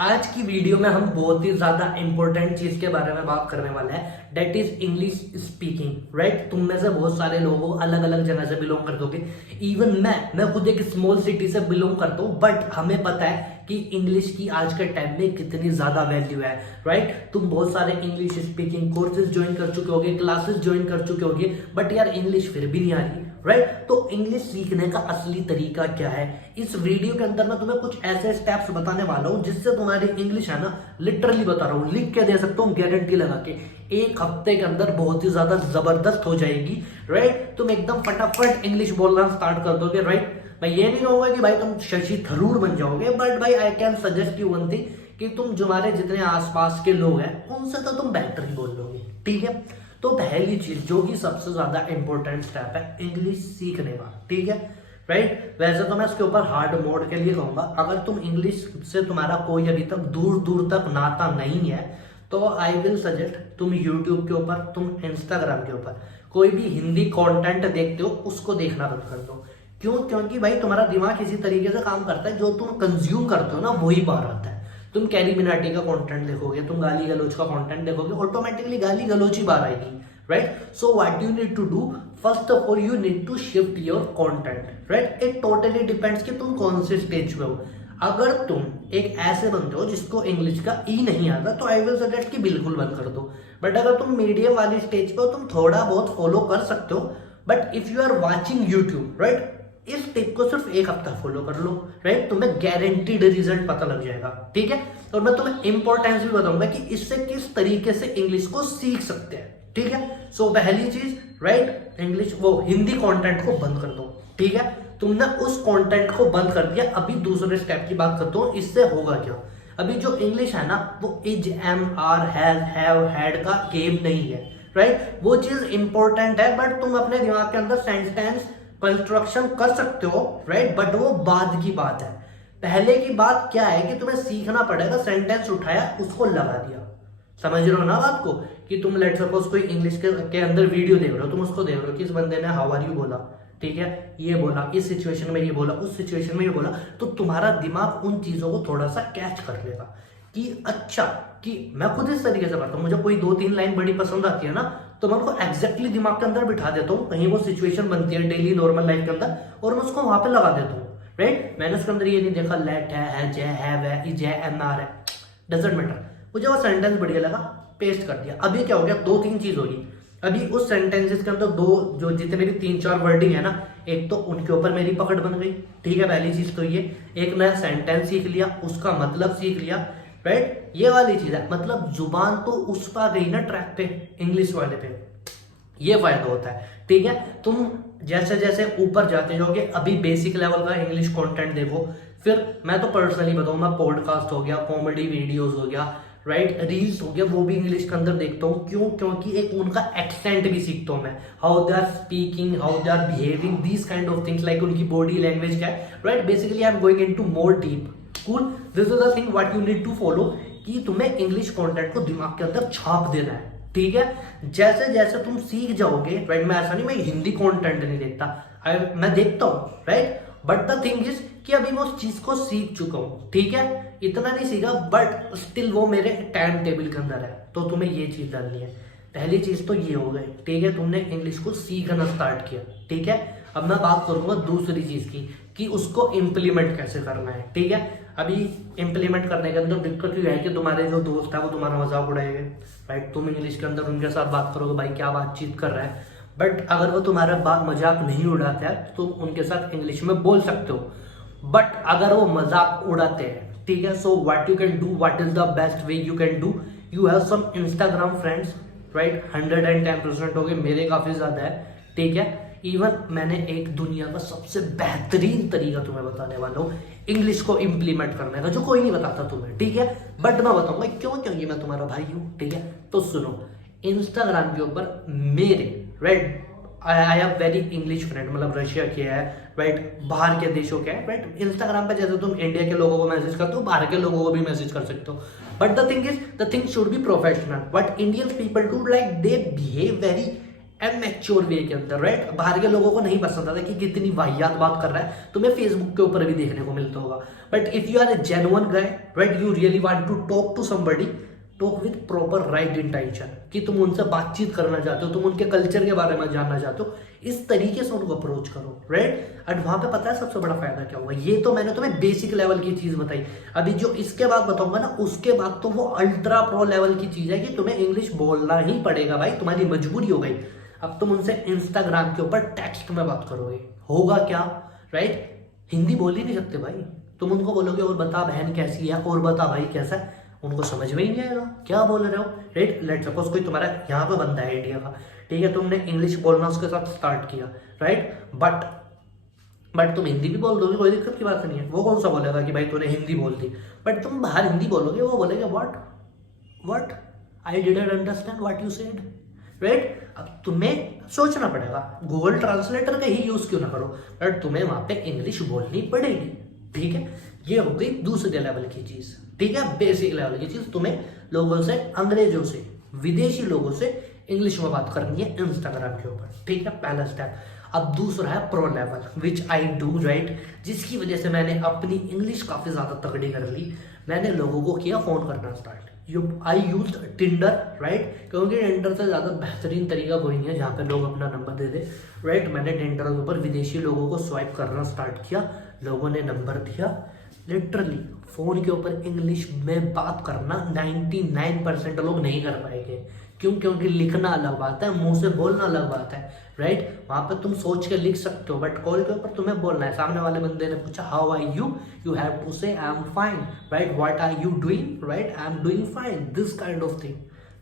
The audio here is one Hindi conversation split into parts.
आज की वीडियो में हम बहुत ही ज्यादा इंपॉर्टेंट चीज के बारे में बात करने वाले हैं, that is English speaking. Right, तुम में से बहुत सारे लोग अलग अलग जगह से बिलोंग करते होगे। इवन मैं खुद एक स्मॉल सिटी से बिलोंग करता हूँ, बट हमें पता है कि इंग्लिश की आज के टाइम में कितनी ज्यादा वैल्यू है। राइट, तुम बहुत सारे इंग्लिश स्पीकिंग कोर्सेज ज्वाइन कर चुके होगे, क्लासेस ज्वाइन कर चुके होगे, बट यार इंग्लिश फिर भी नहीं आ रही। राइट, तो इंग्लिश सीखने का असली तरीका क्या है, इस वीडियो के अंदर मैं तुम्हें कुछ ऐसे स्टेप्स बताने वाला हूं जिससे तुम्हारी इंग्लिश है ना, लिटरली बता रहा हूं, लिख के दे सकता हूं गारंटी लगा के, एक हफ्ते के अंदर बहुत ही ज्यादा जबरदस्त हो जाएगी। राइट, तुम एकदम फटाफट इंग्लिश बोलना स्टार्ट कर दोगे। राइट, मैं ये नहीं कहूंगा कि भाई तुम शशि थरूर बन जाओगे, बट भाई I can suggest you one thing कि तुम तुम्हारे जितने आसपास के लोग हैं उनसे तो तुम बेहतर ही बोल लोगे। ठीक है, तो पहली चीज जो कि सबसे ज्यादा इंपॉर्टेंट स्टेप है इंग्लिश सीखने का। ठीक है, राइट, वैसे तो मैं इसके ऊपर हार्ड मोड के लिए कहूंगा, अगर तुम इंग्लिश से तुम्हारा कोई अभी तक दूर दूर तक नाता नहीं है तो आई विल सजेस्ट तुम यूट्यूब के ऊपर, तुम इंस्टाग्राम के ऊपर कोई भी हिंदी कंटेंट देखते हो उसको देखना बंद कर दो। क्यों? क्योंकि भाई तुम्हारा दिमाग इसी तरीके से काम करता है, जो तुम कंज्यूम करते हो ना वही बाहर आता है। तुम कैरी मिनाटी का कंटेंट देखोगे, तुम गाली गलोच का कंटेंट देखोगे, ऑटोमेटिकली गाली गलोच ही बाहर आएगी। Right, so what you need to do, first of all you need to shift your content. Right, it totally depends कि तुम कौन से स्टेज पे हो। अगर तुम एक ऐसे बंदे हो जिसको इंग्लिश का ई नहीं आता तो आई विल सजेस्ट कि बिल्कुल बंद कर दो। बट अगर तुम मीडियम वाली स्टेज पे हो, तुम थोड़ा बहुत फॉलो कर सकते हो। But if you are watching YouTube, right, इस टिप को सिर्फ एक हफ्ता फॉलो कर लो। राइट, तुम्हें गारंटीड रिजल्ट पता लग जाएगा। ठीक है, और मैं तुम्हें इंपॉर्टेंस भी बताऊंगा कि इससे किस तरीके से इंग्लिश को सीख सकते हैं। ठीक है, सो पहली चीज, राइट, इंग्लिश वो हिंदी कंटेंट को बंद कर दो। ठीक है, तुमने उस कंटेंट को बंद कर दिया। अभी दूसरे स्टेप की बात करता हूं, इससे होगा क्या। अभी जो इंग्लिश है ना वो is, am, are, has, have, had का गेम नहीं है। राइट, वो चीज इंपॉर्टेंट है, बट तुम अपने दिमाग के अंदर सेंटेंस कंस्ट्रक्शन कर सकते हो। राइट, बट वो बाद की बात है। पहले की बात क्या है कि तुम्हें सीखना पड़ेगा, सेंटेंस उठाया उसको लगा दिया। समझ रहे हो ना बात को, कि तुम लेट सपोज कोई इंग्लिश के अंदर वीडियो देख रहे हो, तुम उसको देख रहे हो कि इस बंदे ने हाउ आर यू बोला, ठीक है, ये बोला, इस सिचुएशन में ये बोला, उस सिचुएशन में ये बोला, तो तुम्हारा दिमाग उन चीजों को थोड़ा सा कैच कर लेगा कि अच्छा, कि मैं खुद इस तरीके से करता हूँ। मुझे कोई 2-3 लाइन बड़ी पसंद आती है ना, तो मैं उनको एग्जैक्टली दिमाग के अंदर बिठा देता हूँ, कहीं वो सिचुएशन बनती है डेली नॉर्मल लाइफ के अंदर, और मैं उसको वहां पे लगा देता हूँ। राइट, मैंने उसके अंदर ये नहीं देखा लेट है, जे है, इज है, एम आर है, डजंट मैटर, मुझे वो सेंटेंस बढ़िया लगा, पेस्ट कर दिया। अभी क्या हो गया, 2-3 चीज होगी। अभी उस सेंटेंसेस के अंदर दो जो जितने भी 3-4 वर्डिंग है ना, एक तो उनके ऊपर मेरी पकड़ बन गई। ठीक है, पहली चीज तो ये, एक नया सेंटेंस सीख लिया, उसका मतलब सीख लिया। राइट, ये वाली चीज है, मतलब जुबान तो उस पर गई ना ट्रैक पे, इंग्लिश वाले पे, ये फायदा होता है। ठीक है, तुम जैसे जैसे ऊपर जाते जाओगे, अभी बेसिक लेवल का इंग्लिश कंटेंट देखो, फिर मैं तो पर्सनली बताऊं, मैं पॉडकास्ट हो गया, कॉमेडी वीडियोस हो गया, राइट, रील्स हो गया, वो भी इंग्लिश के अंदर देखता हूँ। क्यों? क्योंकि एक उनका एक्सेंट भी सीखता हूँ मैं, how they are speaking, how they are behaving, these kind of things, like उनकी बॉडी लैंग्वेज क्या है। Right, basically I am going into more deep. Cool, this is the thing what you need to follow, कि तुम्हें इंग्लिश कंटेंट को दिमाग के अंदर छाप देना है। ठीक है, जैसे जैसे तुम सीख जाओगे, राइट, मैं ऐसा नहीं मैं हिंदी कंटेंट नहीं देखता, मैं देखता हूँ। Right, but the thing is कि अभी मैं उस चीज को सीख चुका हूँ। ठीक है, इतना नहीं सीखा, बट स्टिल वो मेरे टाइम टेबल के अंदर है, तो तुम्हें ये चीज डालनी है। पहली चीज तो ये हो गई। ठीक है, तुमने इंग्लिश को सीखना स्टार्ट किया। ठीक है, अब मैं बात करूंगा दूसरी चीज की, कि उसको इम्प्लीमेंट कैसे करना है। ठीक है, अभी इम्प्लीमेंट करने के अंदर दिक्कत ये है कि तुम्हारे जो दोस्त है वो तुम्हारा मजाक उड़ाएंगे। राइट, तुम इंग्लिश के अंदर उनके साथ बात करोगे, भाई क्या बातचीत कर रहा है, बट अगर वो तुम्हारा बात मजाक नहीं उड़ाते हैं तो तुम उनके साथ इंग्लिश में बोल सकते हो। बट अगर वो मजाक उड़ाते हैं, ठीक है, so what you can do, what is the best way you can do, you have some Instagram friends. Right, 110% हो गए, मेरे काफी ज्यादा है। ठीक है, इवन मैंने एक दुनिया का सबसे बेहतरीन तरीका तुम्हें बताने वाला हूँ इंग्लिश को इम्प्लीमेंट करने का, जो कोई नहीं बताता तुम्हें। ठीक है, बट मैं बताऊंगा क्यों, क्योंकि मैं तुम्हारा भाई हूँ। ठीक है, तो सुनो, इंस्टाग्राम के ऊपर मेरे, right, I have very English friend, मतलब रशिया के है, राइट, बाहर के देशों के है। राइट, इंस्टाग्राम पे जैसे तुम इंडिया के लोगों को मैसेज करते हो, बाहर के लोगों को भी मैसेज कर सकते हो, but the thing is the thing should be professional. But Indian people do, like they behave very mature way के अंदर, राइट। बाहर के लोगों को नहीं पसंद आता कि कितनी वाहियात बात कर रहा है, तुम्हें फेसबुक के ऊपर भी देखने को मिलता होगा। But if you are a genuine guy, right, you really want to talk to somebody, talk with proper right intention, कि तुम उनसे बातचीत करना चाहते हो, तुम उनके कल्चर के बारे में जानना चाहते हो, इस तरीके से उनको अप्रोच करो, राइट। एंड वहां पे पता है सबसे बड़ा फायदा क्या होगा? ये तो मैंने तुम्हें बेसिक लेवल की चीज बताई, अभी जो इसके बाद बताऊंगा ना, उसके बाद तो वो अल्ट्रा प्रो लेवल की चीज है कि तुम्हें इंग्लिश बोलना ही पड़ेगा भाई, तुम्हारी मजबूरी हो गई। अब तुम उनसे इंस्टाग्राम के ऊपर टेक्स्ट में बात करोगे, होगा क्या, राइट। हिंदी बोल ही नहीं सकते भाई, तुम उनको बोलोगे और बता बहन कैसी है, और बता भाई कैसा है, उनको समझ में ही नहीं आएगा क्या बोल रहे हो, राइट। लेट सपोज कोई तुम्हारा यहाँ पे बंदा है इंडिया का, ठीक है, तुमने इंग्लिश बोलना उसके साथ स्टार्ट किया, राइट, बट तुम हिंदी भी बोल दोगे, कोई दिक्कत की बात नहीं है। वो कौन सा बोलेगा कि भाई तूने हिंदी बोल दी, बट तुम बाहर हिंदी बोलोगे, वो बोलेगा what I didn't understand what you said, right. अब तुम्हें सोचना पड़ेगा, गूगल ट्रांसलेटर का ही यूज क्यों ना करो, बट तुम्हें वहां पे इंग्लिश बोलनी पड़ेगी, ठीक है। ये हो गई दूसरे लेवल की चीज, ठीक है, बेसिक लेवल की चीज। तुम्हें लोगों से, अंग्रेजों से, विदेशी लोगों से इंग्लिश में बात करनी है इंस्टाग्राम के ऊपर, ठीक है, पहला स्टेप। अब दूसरा है pro level, which I do, right, जिसकी वजह से मैंने अपनी इंग्लिश काफी ज्यादा तगड़ी कर ली। मैंने लोगों को किया फोन करना स्टार्ट, आई यूज टिंडर, राइट, क्योंकि टिंडर से ज्यादा बेहतरीन तरीका कोई नहीं है जहाँ पे लोग अपना नंबर दे दे, राइट। मैंने टिंडर के ऊपर विदेशी लोगों को स्वाइप करना स्टार्ट किया, लोगों ने नंबर दिया। लिटरली फोन के ऊपर इंग्लिश में बात करना 99% लोग नहीं कर पाएंगे, क्यों? क्योंकि लिखना अलग बात है, मुंह से बोलना अलग बात है, राइट। वहां पर तुम सोच के लिख सकते हो, बट कॉल के ऊपर तुम्हें बोलना है। सामने वाले बंदे ने पूछा how are you, you have to say I am fine, right. What are you doing, right, I am doing fine, this kind of thing,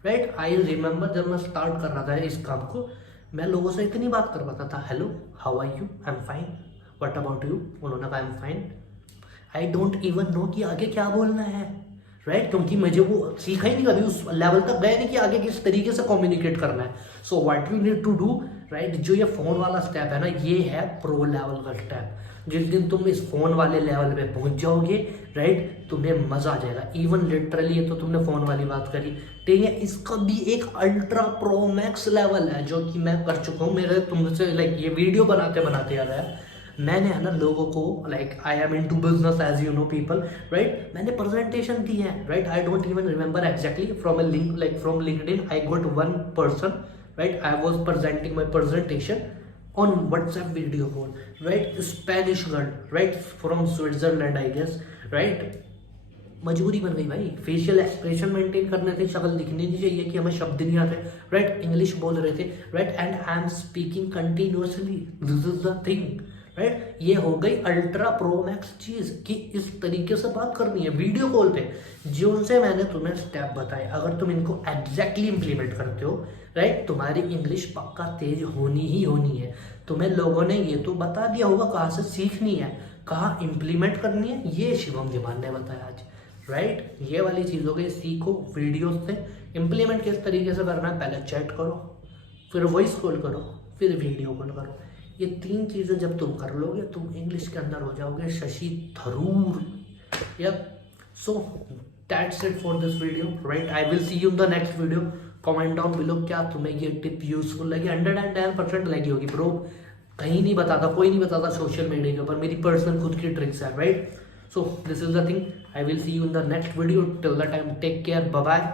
right. I remember जब मैं स्टार्ट कर रहा था इस काम को, मैं लोगों से इतनी बात कर पाता था, hello how are you, I am fine, what about you, उन्होंने कहा I am fine. I don't even know कि आगे क्या बोलना है, राइट, क्योंकि मुझे वो सीखा ही नहीं, कभी उस लेवल तक गए नहीं कि आगे किस तरीके से कम्युनिकेट करना है। So what you need to do, right, जो ये फोन वाला स्टेप है ना, ये है प्रो लेवल का स्टेप। जिस दिन तुम इस फोन वाले लेवल पे पहुंच जाओगे, राइट, तुम्हें मजा आ जाएगा। इवन लिटरली, ये तो तुमने फोन वाली बात करी, ठीक है, इसका भी एक अल्ट्रा प्रो मैक्स लेवल है जो कि मैं कर चुका हूँ। मेरे तुमसे लाइक ये वीडियो बनाते बनाते याद आया, मैंने है ना लोगों को, like I am into business as you know people, right, मैंने प्रेजेंटेशन दी है, right. I don't even remember exactly, from a link, like from LinkedIn I got one person, right, I was presenting my presentation on WhatsApp video call, right, Spanish girl, right, from Switzerland I guess, right. मजबूरी बन गई भाई, फेशियल एक्सप्रेशन मेंटेन करने थे, शक्ल दिखनी नहीं चाहिए कि हमें शब्द नहीं आते, राइट, इंग्लिश बोल रहे थे, right, and I am speaking continuously, this is the thing, right. ये हो गई अल्ट्रा प्रो मैक्स चीज कि इस तरीके से बात करनी है वीडियो कॉल पे। जो से मैंने तुम्हें स्टेप बताए, अगर तुम इनको एग्जैक्टली इंप्लीमेंट करते हो, राइट, तुम्हारी इंग्लिश पक्का तेज होनी ही होनी है। तुम्हें लोगों ने ये तो बता दिया होगा कहाँ से सीखनी है, कहाँ इंप्लीमेंट करनी है, ये शिवम जीमान ने बताया आज, राइट। ये वाली चीज़ों के सीखो वीडियो से, इंप्लीमेंट किस तरीके से करना है, पहले चैट करो, फिर वॉइस कॉल करो, फिर वीडियो कॉल करो। ये तीन चीज़ें जब तुम कर लोगे, तुम इंग्लिश के अंदर हो जाओगे Shashi Tharoor. Yup, so that's it for this video, right. I will see you in the next video. Comment down below क्या तुम्हें ये टिप यूजफुल लगी। 110% लगी होगी ब्रो, कहीं नहीं बताता, कोई नहीं बताता सोशल मीडिया के ऊपर, मेरी पर्सनल खुद की ट्रिक्स है, right. So this is the thing, I will see you in the next video. Till the time take care, bye bye.